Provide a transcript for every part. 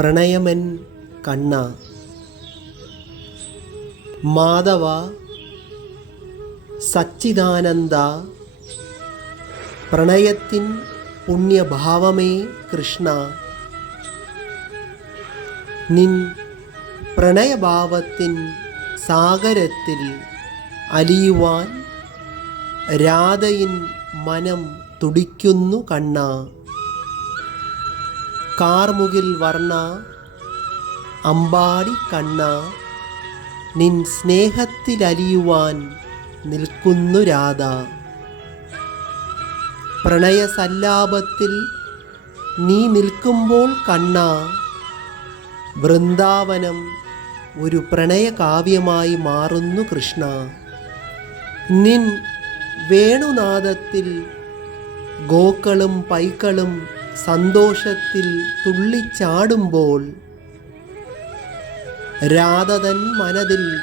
പ്രണയമൻ കണ്ണ. മാധവ സച്ചിദാനന്ദ. പ്രണയത്തിൻ പുണ്യഭാവമേ കൃഷ്ണ. നിൻ പ്രണയഭാവത്തിൻ സാഗരത്തിൽ അലിയുവാൻ രാധയിൻ മനം തുടിക്കുന്നു കണ്ണ. കാർമുകിൽ വർണ അമ്പാടി കണ്ണ നിൻ സ്നേഹത്തിലലിയുവാൻ നിൽക്കുന്നു രാധ. പ്രണയസല്ലാപത്തിൽ നീ നിൽക്കുമ്പോൾ കണ്ണ വൃന്ദാവനം ഒരു പ്രണയകാവ്യമായി മാറുന്നു കൃഷ്ണ. നിൻ വേണുനാദത്തിൽ ഗോക്കളും പൈക്കളും സന്തോഷത്തിൽ തുള്ളിച്ചാടുമ്പോൾ രാധതൻ മനതിൽ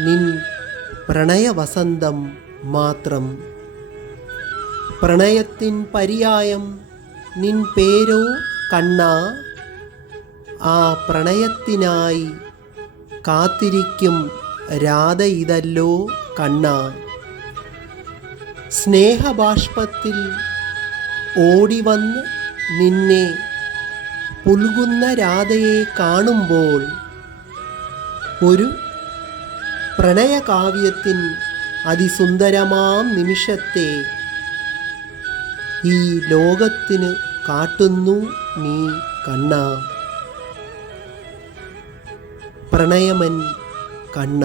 നിൻ പ്രണയവസന്തം മാത്രം. പ്രണയത്തിൻ പര്യായം നിൻ പേരോ കണ്ണ. ആ പ്രണയത്തിനായി കാത്തിരിക്കും രാധ ഇതല്ലോ കണ്ണ. സ്നേഹബാഷ്പത്തിൽ ഓടിവന്ന് നിന്നെ പുൽകുന്ന രാധയെ കാണുമ്പോൾ ഒരു പ്രണയകാവ്യത്തിൻ അതിസുന്ദരമാം നിമിഷത്തെ ഈ ലോകത്തിന് കാട്ടുന്നു നീ കണ്ണ. പ്രണയമൻ കണ്ണ.